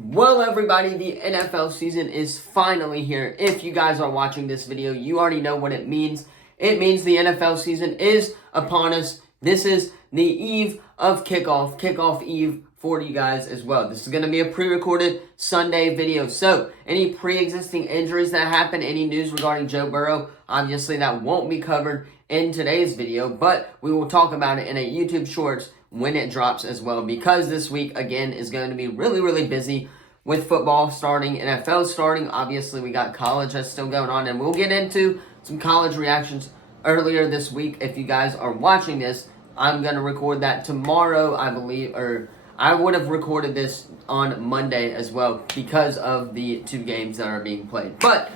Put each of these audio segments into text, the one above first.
Well, everybody, the NFL season is finally here. If you guys are watching this video, you already know what it means. It means the NFL season is upon us. This is the eve of kickoff eve for you guys as well. This is going to be a pre-recorded Sunday video. So, any pre-existing injuries that happen, any news regarding Joe Burrow, obviously that won't be covered in today's video, but we will talk about it in a YouTube Shorts when it drops as well, because this week, again, is going to be really busy with football starting, NFL starting. Obviously, we got college that's still going on, and we'll get into some college reactions earlier this week. If you guys are watching this, I'm going to record that tomorrow, I believe, or I would have recorded this on Monday as well because of the two games that are being played. But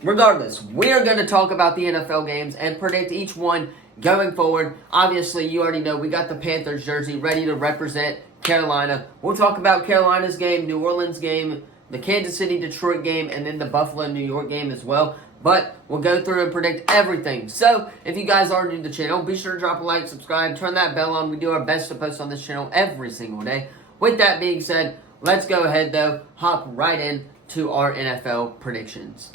regardless, we're going to talk about the NFL games and predict each one going forward. Obviously, you already know we got the Panthers jersey ready to represent Carolina. We'll talk about Carolina's game, New Orleans game, the Kansas City-Detroit game, and then the Buffalo-New York game as well. But we'll go through and predict everything. So, if you guys are new to the channel, be sure to drop a like, subscribe, turn that bell on. We do our best to post on this channel every single day. With that being said, let's go ahead, though, hop right in to our NFL predictions.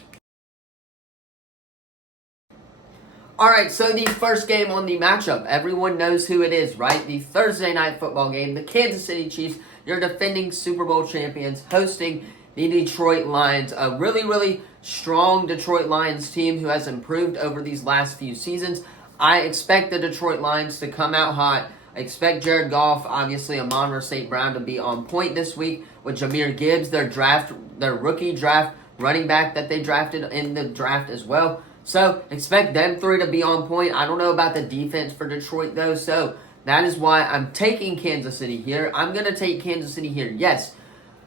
Alright, so the first game on the matchup, everyone knows who it is, right? The Thursday night football game, the Kansas City Chiefs, your defending Super Bowl champions, hosting the Detroit Lions. A really strong Detroit Lions team who has improved over these last few seasons. I expect the Detroit Lions to come out hot. I expect Jared Goff, obviously Amon-Ra St. Brown, to be on point this week with Jahmyr Gibbs, their rookie draft running back that they drafted in the draft as well. So, expect them three to be on point. I don't know about the defense for Detroit, though, so that is why I'm taking Kansas City here. I'm going to take Kansas City here. Yes,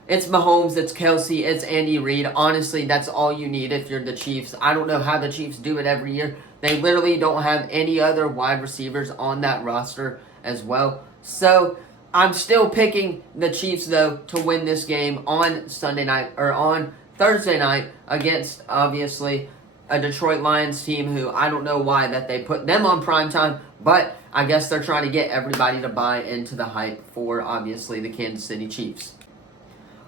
it's Mahomes, it's Kelsey, it's Andy Reid. Honestly, that's all you need if you're the Chiefs. I don't know how the Chiefs do it every year. They literally don't have any other wide receivers on that roster as well. So, I'm still picking the Chiefs, though, to win this game on Sunday night, or on Thursday night against, obviously, a Detroit Lions team who I don't know why that they put them on primetime, but I guess they're trying to get everybody to buy into the hype for, obviously, the Kansas City Chiefs.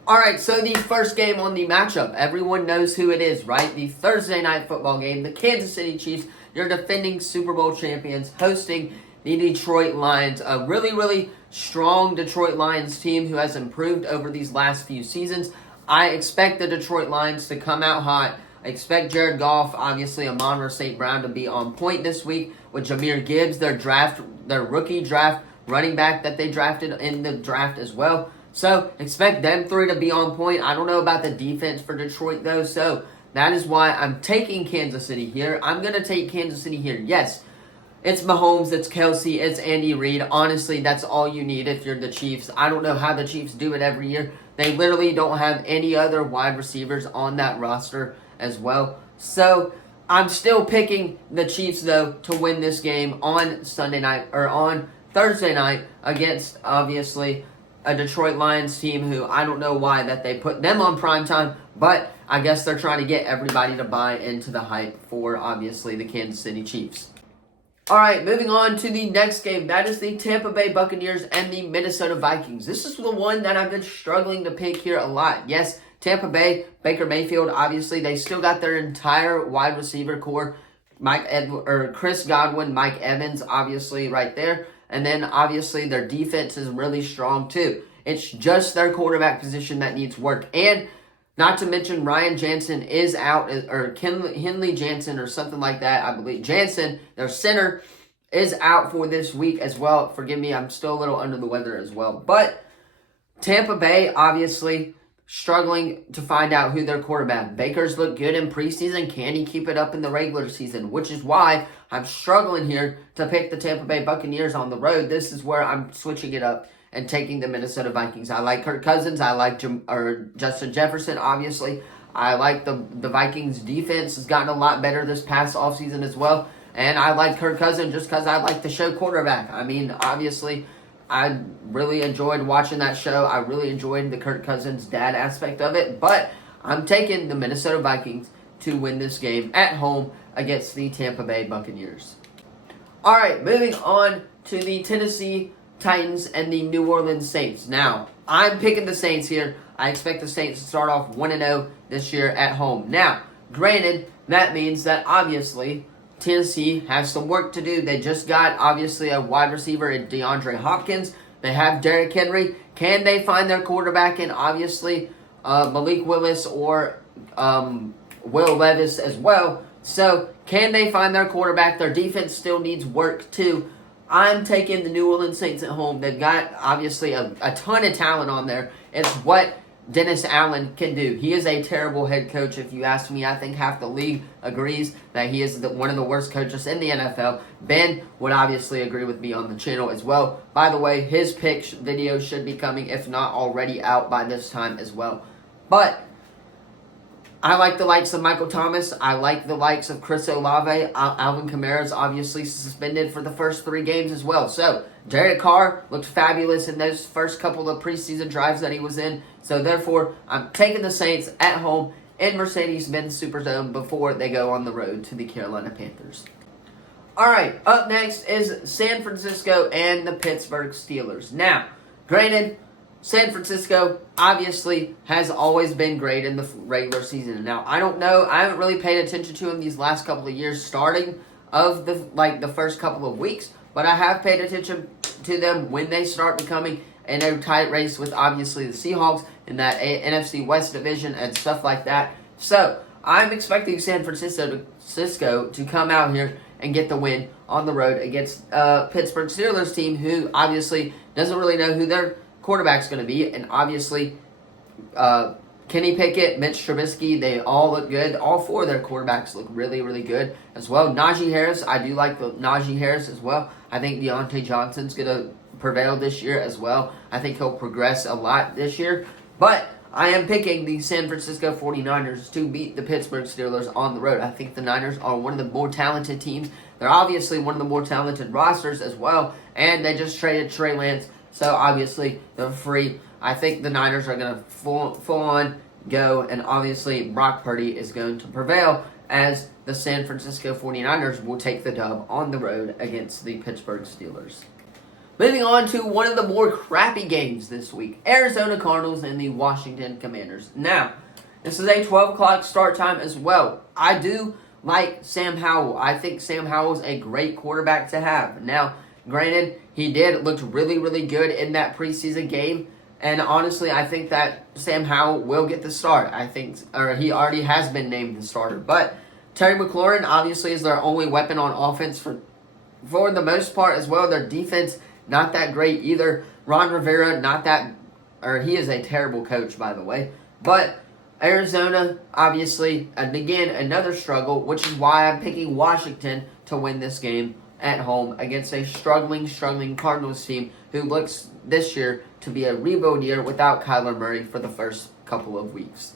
Alright, so the first game on the matchup, everyone knows who it is, right? The Thursday night football game, the Kansas City Chiefs, your defending Super Bowl champions, hosting the Detroit Lions. A really strong Detroit Lions team who has improved over these last few seasons. I expect the Detroit Lions to come out hot. I expect Jared Goff, obviously Amon-Ra St. Brown, to be on point this week with Jahmyr Gibbs, their rookie draft running back that they drafted in the draft as well. So, expect them three to be on point. I don't know about the defense for Detroit, though, so that is why I'm taking Kansas City here. I'm going to take Kansas City here. Yes, it's Mahomes, it's Kelsey, it's Andy Reid. Honestly, that's all you need if you're the Chiefs. I don't know how the Chiefs do it every year. They literally don't have any other wide receivers on that roster as well. So, I'm still picking the Chiefs, though, to win this game on Sunday night, or on Thursday night against, obviously, a Detroit Lions team who I don't know why that they put them on primetime, but I guess they're trying to get everybody to buy into the hype for, obviously, the Kansas City Chiefs. Alright, moving on to the next game. That is the Tampa Bay Buccaneers and the Minnesota Vikings. This is the one that I've been struggling to pick here a lot. Yes, Tampa Bay, Baker Mayfield, obviously, they still got their entire wide receiver core. Chris Godwin, Mike Evans, obviously, right there. And then, obviously, their defense is really strong, too. It's just their quarterback position that needs work. And, not to mention, Ryan Jansen is out, or Henley Jansen, or something like that, I believe. Jansen, their center, is out for this week as well. Forgive me, I'm still a little under the weather as well. But, Tampa Bay, obviously, struggling to find out who their quarterback. Baker's looked good in preseason. Can he keep it up in the regular season? Which is why I'm struggling here to pick the Tampa Bay Buccaneers on the road. This is where I'm switching it up and taking the Minnesota Vikings. I like Kirk Cousins. I like Justin Jefferson, obviously. I like the Vikings defense has gotten a lot better this past offseason as well. And I like Kirk Cousins just because I like the show quarterback. I mean, obviously, I really enjoyed watching that show. I really enjoyed the Kirk Cousins dad aspect of it. But I'm taking the Minnesota Vikings to win this game at home against the Tampa Bay Buccaneers. All right, moving on to the Tennessee Titans and the New Orleans Saints. Now, I'm picking the Saints here. I expect the Saints to start off 1-0 this year at home. Now, granted, that means that obviously Tennessee has some work to do. They just got, obviously, a wide receiver in DeAndre Hopkins. They have Derrick Henry. Can they find their quarterback in, obviously, Malik Willis or Will Levis as well? So, can they find their quarterback? Their defense still needs work, too. I'm taking the New Orleans Saints at home. They've got, obviously, a ton of talent on there. It's what Dennis Allen can do. He is a terrible head coach, if you ask me. I think half the league agrees that he is one of the worst coaches in the NFL. Ben would obviously agree with me on the channel as well. By the way, his pick video should be coming, if not already out by this time as well. But I like the likes of Michael Thomas. I like the likes of Chris Olave. Alvin Kamara is obviously suspended for the first 3 games as well. So, Derek Carr looked fabulous in those first couple of preseason drives that he was in. So, therefore, I'm taking the Saints at home in Mercedes-Benz Superdome before they go on the road to the Carolina Panthers. Alright, up next is San Francisco and the Pittsburgh Steelers. Now, granted, San Francisco obviously has always been great in the regular season. Now, I don't know. I haven't really paid attention to them these last couple of years starting of the first couple of weeks. But I have paid attention to them when they start becoming in a tight race with obviously the Seahawks in that NFC West division and stuff like that. So, I'm expecting San Francisco to come out here and get the win on the road against Pittsburgh Steelers team, who obviously doesn't really know who their quarterback's going to be. And obviously, Kenny Pickett, Mitch Trubisky, they all look good. All 4 of their quarterbacks look really, really good as well. Najee Harris, I do like the Najee Harris as well. I think Deontay Johnson's going to prevail this year as well. I think he'll progress a lot this year. But I am picking the San Francisco 49ers to beat the Pittsburgh Steelers on the road. I think the Niners are one of the more talented teams. They're obviously one of the more talented rosters as well. And they just traded Trey Lance. So, obviously, they're free. I think the Niners are going to full on go. And, obviously, Brock Purdy is going to prevail as the San Francisco 49ers will take the dub on the road against the Pittsburgh Steelers. Moving on to one of the more crappy games this week. Arizona Cardinals and the Washington Commanders. Now, this is a 12 o'clock start time as well. I do like Sam Howell. I think Sam Howell is a great quarterback to have. Now, granted, he looked really, really good in that preseason game. And honestly, I think that Sam Howell will get the start. He already has been named the starter. But Terry McLaurin obviously is their only weapon on offense for the most part as well. Their defense, not that great either. Ron Rivera, he is a terrible coach, by the way. But Arizona, obviously, and again, another struggle, which is why I'm picking Washington to win this game at home against a struggling Cardinals team who looks this year to be a rebuild year without Kyler Murray for the first couple of weeks.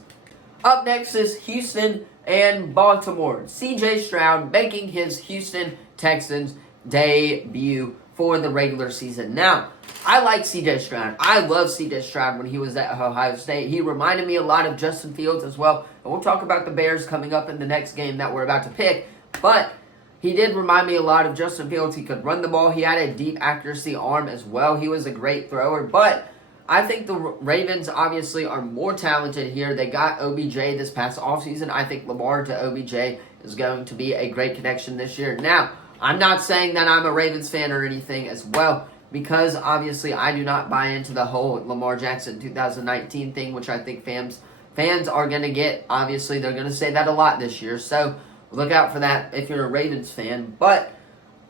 Up next is Houston and Baltimore. C.J. Stroud making his Houston Texans debut for the regular season. Now, I like C.J. Stroud. I love C.J. Stroud when he was at Ohio State. He reminded me a lot of Justin Fields as well. And we'll talk about the Bears coming up in the next game that we're about to pick. But he did remind me a lot of Justin Fields. He could run the ball. He had a deep accuracy arm as well. He was a great thrower. But I think the Ravens obviously are more talented here. They got OBJ this past offseason. I think Lamar to OBJ is going to be a great connection this year. Now, I'm not saying that I'm a Ravens fan or anything as well, because obviously I do not buy into the whole Lamar Jackson 2019 thing, which I think fans are going to get. Obviously, they're going to say that a lot this year. So, look out for that if you're a Ravens fan. But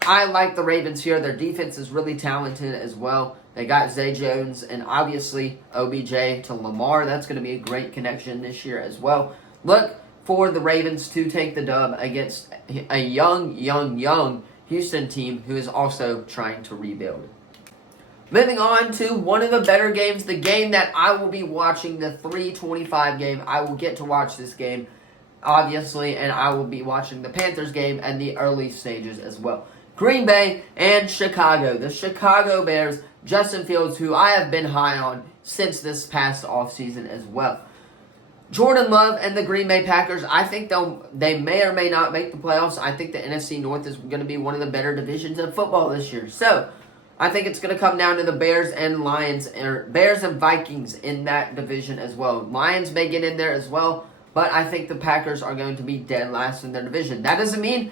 I like the Ravens here. Their defense is really talented as well. They got Zay Jones and obviously OBJ to Lamar. That's going to be a great connection this year as well. Look for the Ravens to take the dub against a young Houston team who is also trying to rebuild. Moving on to one of the better games, the game that I will be watching, the 3:25 game. I will get to watch this game, obviously, and I will be watching the Panthers game and the early stages as well. Green Bay and Chicago. The Chicago Bears, Justin Fields, who I have been high on since this past offseason as well. Jordan Love and the Green Bay Packers, I think they may or may not make the playoffs. I think the NFC North is going to be one of the better divisions of football this year. So, I think it's going to come down to the Bears and Lions, or Bears and Vikings in that division as well. Lions may get in there as well, but I think the Packers are going to be dead last in their division. That doesn't mean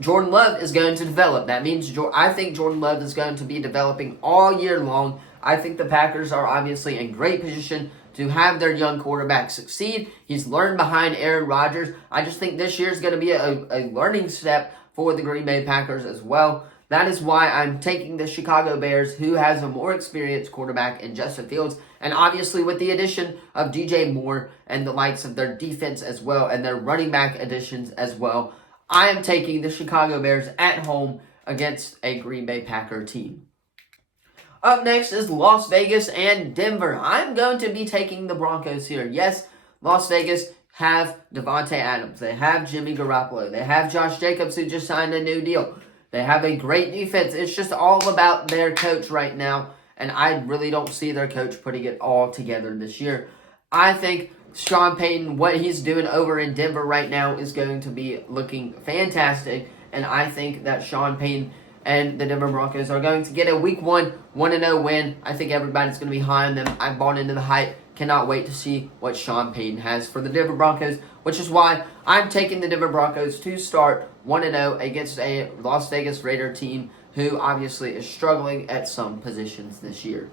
Jordan Love is going to develop. That means I think Jordan Love is going to be developing all year long. I think the Packers are obviously in great position to have their young quarterback succeed. He's learned behind Aaron Rodgers. I just think this year is going to be a learning step for the Green Bay Packers as well. That is why I'm taking the Chicago Bears, who has a more experienced quarterback in Justin Fields, and obviously with the addition of DJ Moore and the likes of their defense as well, and their running back additions as well, I am taking the Chicago Bears at home against a Green Bay Packer team. Up next is Las Vegas and Denver. I'm going to be taking the Broncos here. Yes, Las Vegas have Devontae Adams. They have Jimmy Garoppolo. They have Josh Jacobs, who just signed a new deal. They have a great defense. It's just all about their coach right now, and I really don't see their coach putting it all together this year. I think Sean Payton, what he's doing over in Denver right now is going to be looking fantastic, and I think that Sean Payton and the Denver Broncos are going to get a Week 1 1-0 win. I think everybody's going to be high on them. I'm bought into the hype. Cannot wait to see what Sean Payton has for the Denver Broncos, which is why I'm taking the Denver Broncos to start 1-0 against a Las Vegas Raider team who obviously is struggling at some positions this year.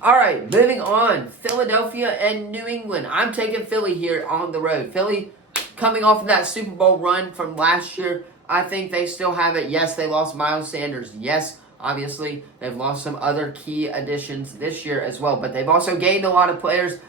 All right, moving on. Philadelphia and New England. I'm taking Philly here on the road. Philly coming off of that Super Bowl run from last year. I think they still have it. Yes, they lost Miles Sanders. Yes, obviously, they've lost some other key additions this year as well. But they've also gained a lot of players.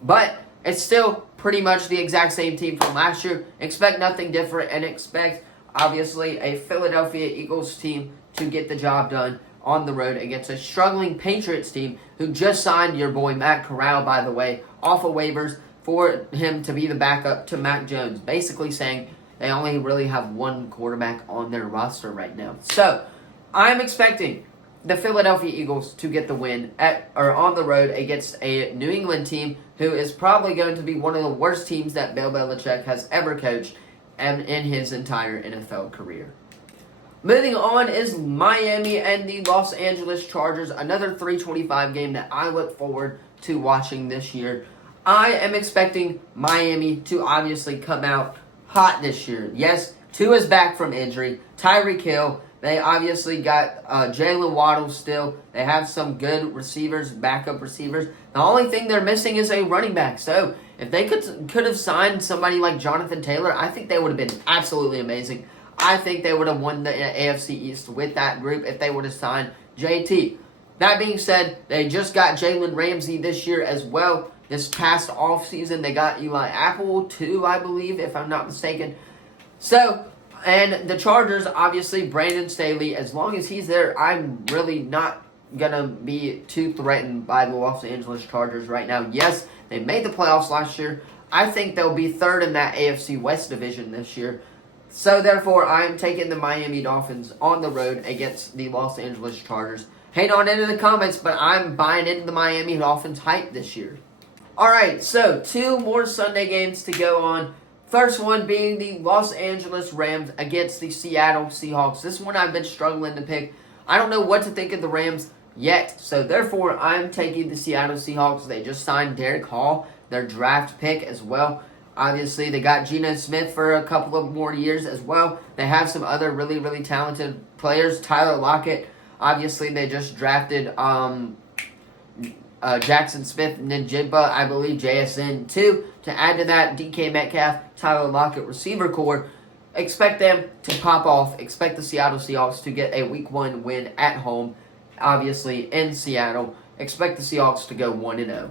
But it's still pretty much the exact same team from last year. Expect nothing different and expect, obviously, a Philadelphia Eagles team to get the job done on the road against a struggling Patriots team who just signed your boy Matt Corral, by the way, off of waivers for him to be the backup to Mac Jones, basically saying they only really have one quarterback on their roster right now. So, I'm expecting the Philadelphia Eagles to get the win on the road against a New England team who is probably going to be one of the worst teams that Bill Belichick has ever coached in his entire NFL career. Moving on is Miami and the Los Angeles Chargers, another 325 game that I look forward to watching this year. I am expecting Miami to obviously come out hot this year. Yes, Tua is back from injury. Tyreek Hill. They obviously got Jalen Waddle still. They have some good receivers, backup receivers. The only thing they're missing is a running back. So if they could have signed somebody like Jonathan Taylor, I think they would have been absolutely amazing. I think they would have won the AFC East with that group if they would have signed JT. That being said, they just got Jalen Ramsey this year as well. This past offseason, they got Eli Apple too, I believe, if I'm not mistaken. So, and the Chargers, obviously, Brandon Staley, as long as he's there, I'm really not going to be too threatened by the Los Angeles Chargers right now. Yes, they made the playoffs last year. I think they'll be third in that AFC West division this year. So, therefore, I'm taking the Miami Dolphins on the road against the Los Angeles Chargers. Hate on into the comments, but I'm buying into the Miami Dolphins hype this year. All right, so 2 more Sunday games to go on. First one being the Los Angeles Rams against the Seattle Seahawks. This one I've been struggling to pick. I don't know what to think of the Rams yet, so therefore I'm taking the Seattle Seahawks. They just signed Derek Hall, their draft pick as well. Obviously, they got Geno Smith for a couple of more years as well. They have some other really, really talented players. Tyler Lockett, obviously, they just drafted Jackson Smith and Njigba, I believe, JSN too. To add to that, DK Metcalf, Tyler Lockett receiver core. Expect them to pop off. Expect the Seattle Seahawks to get a Week 1 win at home, obviously, in Seattle. Expect the Seahawks to go 1-0.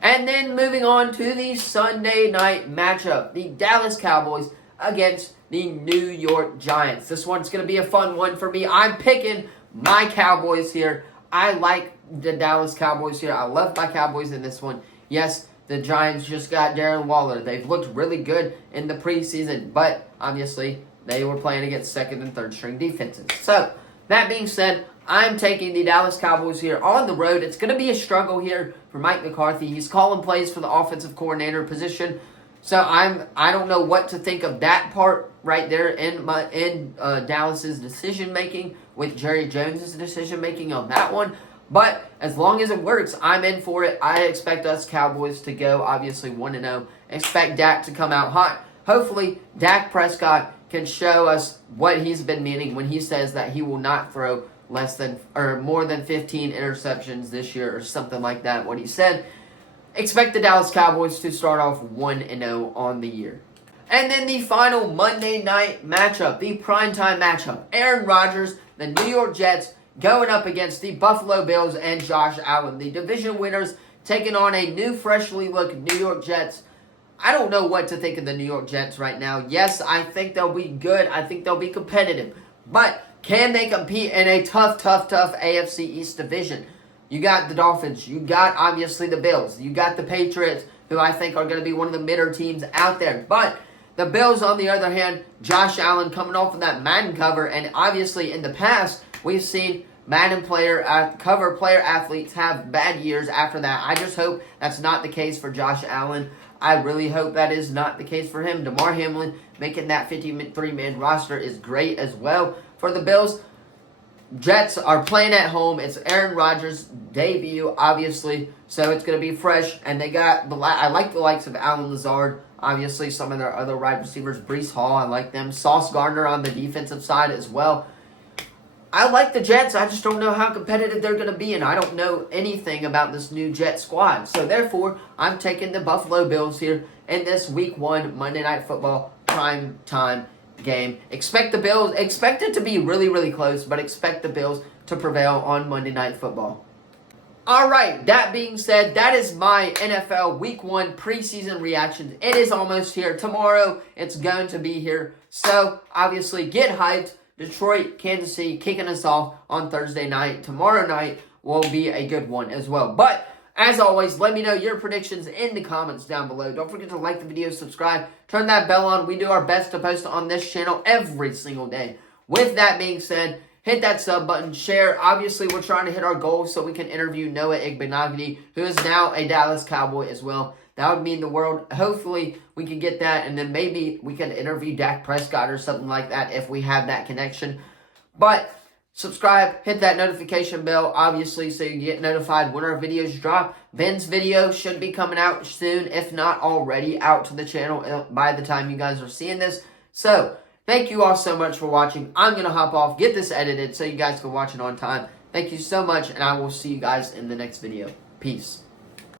And then moving on to the Sunday night matchup. The Dallas Cowboys against the New York Giants. This one's going to be a fun one for me. I'm picking my Cowboys here. I like the Dallas Cowboys here. I love my Cowboys in this one. Yes, the Giants just got Darren Waller. They've looked really good in the preseason, but obviously they were playing against second and third string defenses. So, that being said, I'm taking the Dallas Cowboys here on the road. It's going to be a struggle here for Mike McCarthy. He's calling plays for the offensive coordinator position. So I don't know what to think of that part right there in Dallas's decision making with Jerry Jones's decision making on that one. But as long as it works, I'm in for it. I expect us Cowboys to go obviously 1-0. Expect Dak to come out hot. Hopefully, Dak Prescott can show us what he's been meaning when he says that he will not throw more than 15 interceptions this year or something like that. What he said. Expect the Dallas Cowboys to start off 1-0 on the year. And then the final Monday night matchup, the primetime matchup. Aaron Rodgers, the New York Jets, going up against the Buffalo Bills and Josh Allen, the division winners, taking on a new, freshly looked New York Jets. I don't know what to think of the New York Jets right now. Yes, I think they'll be good. I think they'll be competitive. But can they compete in a tough AFC East division? You got the Dolphins. You got, obviously, the Bills. You got the Patriots, who I think are going to be one of the mid teams out there. But the Bills, on the other hand, Josh Allen coming off of that Madden cover. And obviously, in the past, we've seen Madden cover player athletes have bad years after that. I just hope that's not the case for Josh Allen. I really hope that is not the case for him. Damar Hamlin making that 53-man roster is great as well for the Bills. Jets are playing at home. It's Aaron Rodgers' debut, obviously, so it's going to be fresh. And they got I like the likes of Allen Lazard, obviously, some of their other wide receivers, Breece Hall, I like them. Sauce Gardner on the defensive side as well. I like the Jets. I just don't know how competitive they're going to be, and I don't know anything about this new Jet squad. So, therefore, I'm taking the Buffalo Bills here in this Week 1 Monday Night Football prime time game. Expect it to be really close, but expect the Bills to prevail on Monday Night Football. All right, that being said, that is my NFL Week 1 preseason reactions. It is almost here. Tomorrow, it's going to be here. So, obviously, get hyped. Detroit, Kansas City kicking us off on Thursday night. Tomorrow night will be a good one as well. But, as always, let me know your predictions in the comments down below. Don't forget to like the video, subscribe, turn that bell on. We do our best to post on this channel every single day. With that being said, hit that sub button, share. Obviously, we're trying to hit our goal so we can interview Noah Igbenogany, who is now a Dallas Cowboy as well. That would mean the world. Hopefully, we can get that, and then maybe we can interview Dak Prescott or something like that if we have that connection. But subscribe, hit that notification bell, obviously, so you get notified when our videos drop. Ben's video should be coming out soon, if not already out to the channel by the time you guys are seeing this. So, thank you all so much for watching. I'm going to hop off, get this edited so you guys can watch it on time. Thank you so much, and I will see you guys in the next video. Peace.